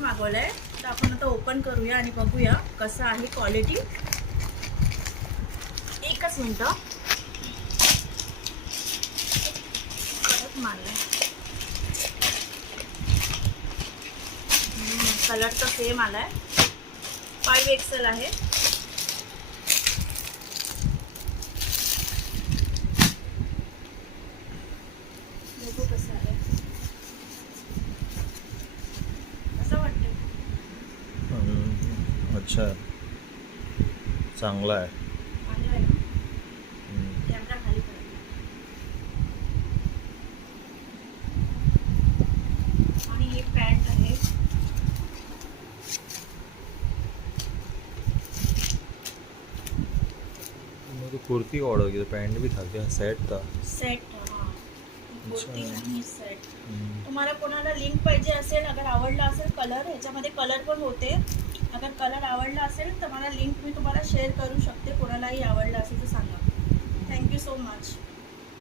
मागवलाय, तर आपण आता ओपन करूया आणि बघूया कसं आहे क्वालिटी. एकच मिनटं. परत मारलाय. कलर तर सेम आलाय. 5XL आहे. बघू कसं आहे. कसं वाटतं? अच्छा, चांगला आहे. चांगलं आहे ना? कॅमेरा खाली करा. आणि ही पॅन्ट आहे. तो कुर्ती ऑर्डर की पैंट भी था क्या? सेट था. सेट. हां, कुर्ती अच्छा. आणि सेट. तुम्हाला कोणाला लिंक पाहिजे असेल, अगर आवडला असेल कलर, ह्याच्यामध्ये कलर पण होते. अगर कलर आवडला असेल तर मला लिंक मी तुम्हाला शेअर करू शकते. कोणालाही आवडला असेल तर सांगा. Thank you so much.